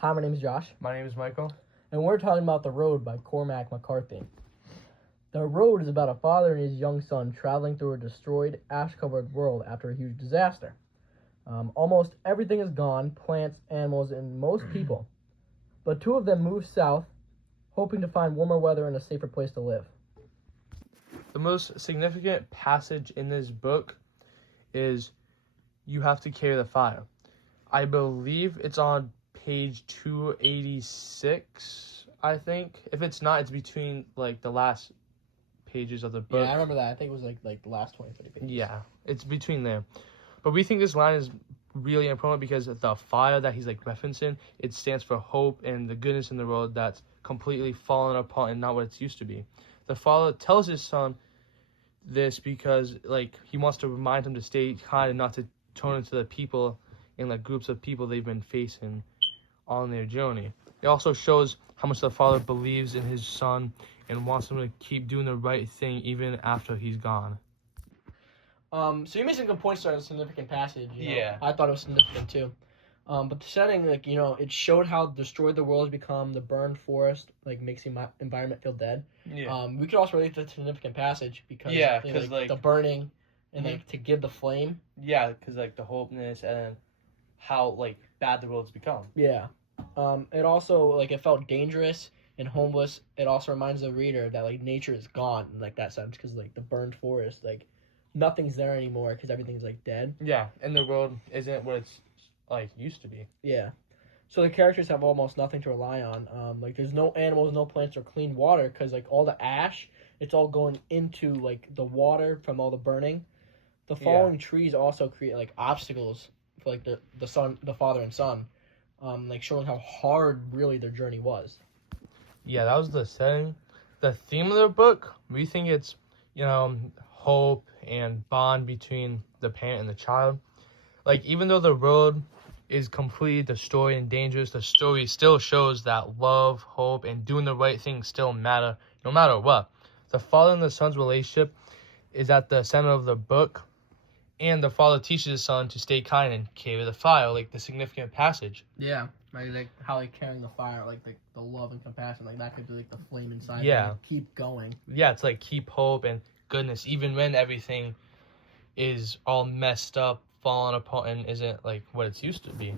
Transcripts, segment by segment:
Hi, my name is Josh. My name is Michael. And we're talking about The Road by Cormac McCarthy. The Road is about a father and his young son traveling through a destroyed, ash-covered world after a huge disaster. Almost everything is gone, plants, animals, and most people. But two of them move south, hoping to find warmer weather and a safer place to live. The most significant passage in this book is you have to carry the fire. I believe it's on page 286, I think. If it's not, it's between like the last pages of the book. Yeah, I remember that. I think it was like the last 20, 30 pages. Yeah, it's between there. But we think this line is really important because the fire that he's like referencing, it stands for hope and the goodness in the world that's completely fallen apart and not what it's used to be. The father tells his son this because like he wants to remind him to stay kind and not to turn into the people and like groups of people they've been facing on their journey. It also shows how much the father believes in his son and wants him to keep doing the right thing even after he's gone. So you made some good points on a significant passage. Yeah. I thought it was significant too. But the setting, it showed how destroyed the world has become. The burned forest, makes the environment feel dead. Yeah. We could also relate to the significant passage because the burning and to give the flame. Yeah, because the hopeness and how bad the world's become. Yeah. It also it felt dangerous and homeless. It also reminds the reader that nature is gone in that sense because the burned forest nothing's there anymore because everything's dead. Yeah, and the world isn't what it's used to be. Yeah. So the characters have almost nothing to rely on. There's no animals, no plants, or clean water because all the ash, it's all going into the water from all the burning. The falling trees also create obstacles for the father and son, showing how hard really their journey was. Yeah, that was the setting. The theme of the book, we think it's hope and bond between the parent and the child. Even though the road is completely destroyed and dangerous, the story still shows that love, hope, and doing the right thing still matter, no matter what. The father and the son's relationship is at the center of the book, and the father teaches his son to stay kind and carry the fire, the significant passage. Yeah, right, how carrying the fire, the love and compassion, that could be the flame inside. Yeah. Keep going. Yeah, it's keep hope and goodness, even when everything is all messed up, falling apart, and isn't what it's used to be.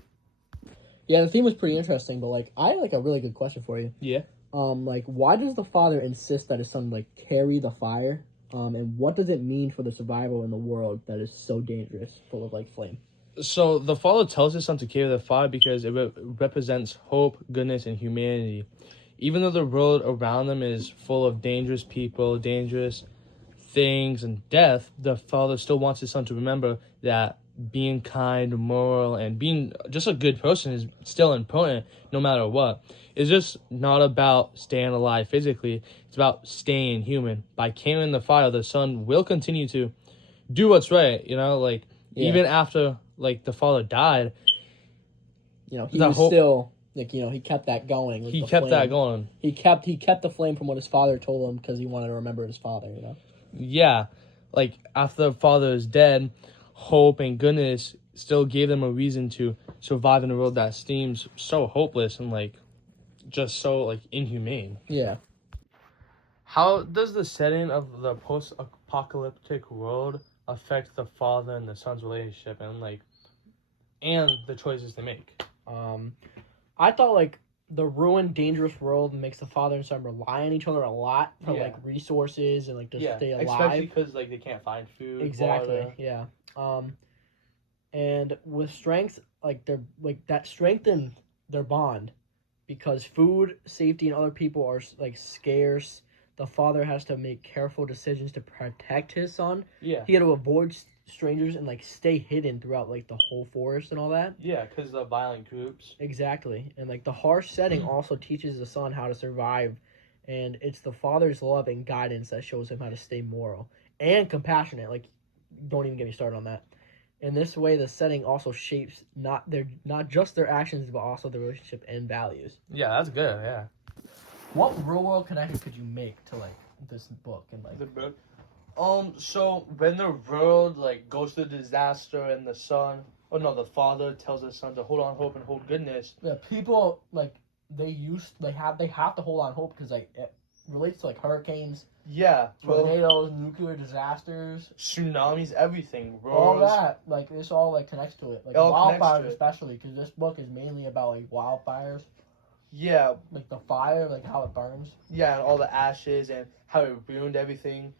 Yeah, the theme was pretty interesting, but I had a really good question for you. Yeah. Why does the father insist that his son carry the fire? And what does it mean for the survival in the world that is so dangerous, full of flame? So the father tells his son to carry the fire because it represents hope, goodness, and humanity. Even though the world around them is full of dangerous people, dangerous things, and death, the father still wants his son to remember that being kind, moral, and being just a good person is still important no matter what. It's just not about staying alive physically. It's about staying human. By carrying the fire, the son will continue to do what's right, even after the father died. He was still he kept that going. He kept that going. He kept the flame from what his father told him because he wanted to remember his father. Yeah, after the father is dead, hope and goodness still gave them a reason to survive in a world that seems so hopeless and just so inhumane. Yeah. How does the setting of the post-apocalyptic world affect the father and the son's relationship and the choices they make? I thought the ruined, dangerous world makes the father and son rely on each other a lot for resources and to stay alive. Especially because they can't find food. Exactly. Water. Yeah. And with strength, that strengthened their bond because food, safety, and other people are scarce. The father has to make careful decisions to protect his son. Yeah. He had to avoid strangers and stay hidden throughout the whole forest and all that. Yeah, because the violent groups. Exactly. And the harsh setting also teaches the son how to survive, and it's the father's love and guidance that shows him how to stay moral and compassionate. Don't even get me started on that. In this way, the setting also shapes not just their actions but also their relationship and values. Yeah, that's good. Yeah. What real world connection could you make to this book and the book? So when the world goes through disaster and the son oh no, the Father tells his Son to hold on hope and hold goodness. Yeah, people like they have to hold on hope because like it relates to like hurricanes, Yeah, tornadoes, nuclear disasters, tsunamis, everything, all roars. that. Like this all like connects to it. Like It all connects wildfires to it. especially because this book is mainly about like wildfires. Yeah, Like the fire, like how it burns. yeah, and all the ashes and how it ruined everything.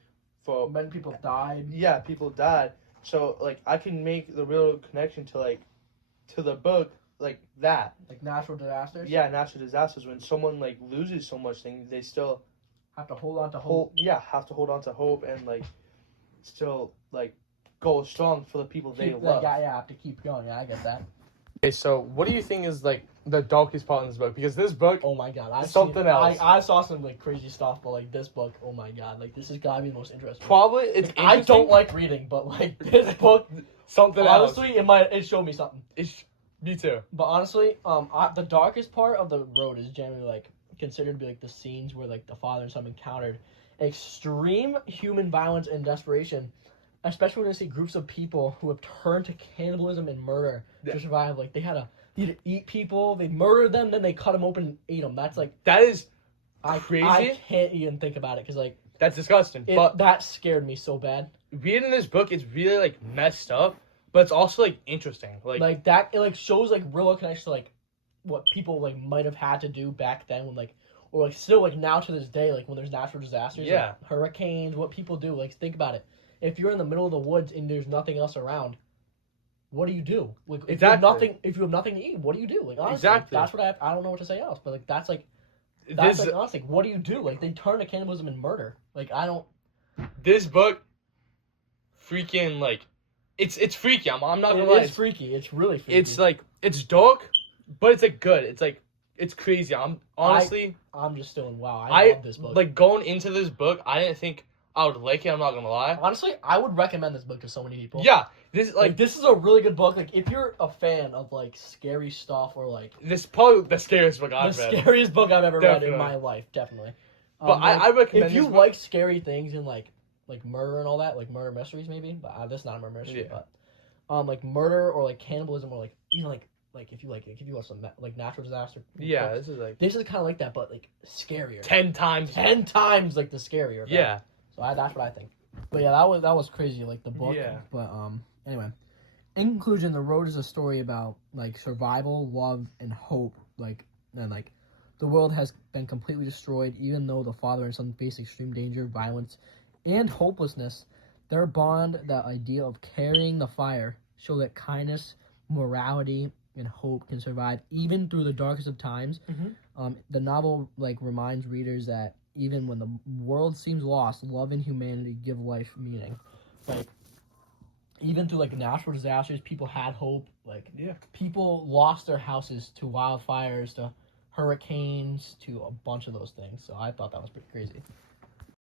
For Many people died. yeah, people died. So like I can make the real connection to the book like that. Like natural disasters. Yeah, natural disasters. When someone like loses so much thing, they still Have to hold on to hope. have to hold on to hope and like still like go strong for the people they love. Yeah, have to keep going. Yeah, I get that. Okay, so what do you think is like the darkest part in this book? Because this book, Oh my god, I saw some like crazy stuff, but like this book, oh my god, like this has gotta be the most interesting. probably it's Like, I don't like reading, but like this book, something else. honestly, it showed me something. Me too. But honestly, the darkest part of the road is generally like considered to be like the scenes where like the father and son encountered extreme human violence and desperation, especially when you see groups of people who have turned to cannibalism and murder to survive. Like they had to eat people, they murdered them, then they cut them open and ate them. That's like That is crazy. I can't even think about it because like That's disgusting. But that scared me so bad. reading this book, it's really like messed up, but it's also like interesting. Like that, it like shows like real connection to like what people like might have had to do back then when like or like still like now to this day like when there's natural disasters, Yeah. like, hurricanes, what people do. Like think about it. If you're in the middle of the woods and there's nothing else around, what do you do? Like if Exactly. you have nothing to eat, what do you do? Like honestly, Exactly. that's what I don't know what to say else. But like that's like this honestly, like, what do you do? Like they turn to cannibalism and murder. Like I don't. this book, freaking like, it's freaky. I'm not gonna lie. It's freaky. It's really freaky. It's like it's dark, but it's like good. It's like it's crazy. I'm honestly. I'm just still in wow. I love this book. Like going into this book, I didn't think I would like it. I'm not gonna lie. Honestly, I would recommend this book to so many people. Yeah, this Like this is a really good book. Like if you're a fan of like scary stuff or like this is probably the scariest book the I've read. scariest book I've ever read Definitely. in my life, definitely. But I recommend if you this book. like scary things and like murder and all that, like murder mysteries maybe. But this is not a murder mystery, Yeah. but like murder or like cannibalism or like you know like if you watch some like natural disaster. Yeah, books, this is kind of like that, but like scarier. 10 times. 10 times like the scarier. Okay? Yeah. So that's what I think. But yeah, that was crazy, like the book. Yeah. But anyway, in conclusion, The Road is a story about like survival, love, and hope. Like and like the world has been completely destroyed, even though the father and son face extreme danger, violence, and hopelessness. Their bond, that idea of carrying the fire, show that kindness, morality, and hope can survive even through the darkest of times. Mm-hmm. The novel like reminds readers that even when the world seems lost, love and humanity give life meaning. Like even through like natural disasters, people had hope. Like people lost their houses to wildfires, to hurricanes, to a bunch of those things. So I thought that was pretty crazy.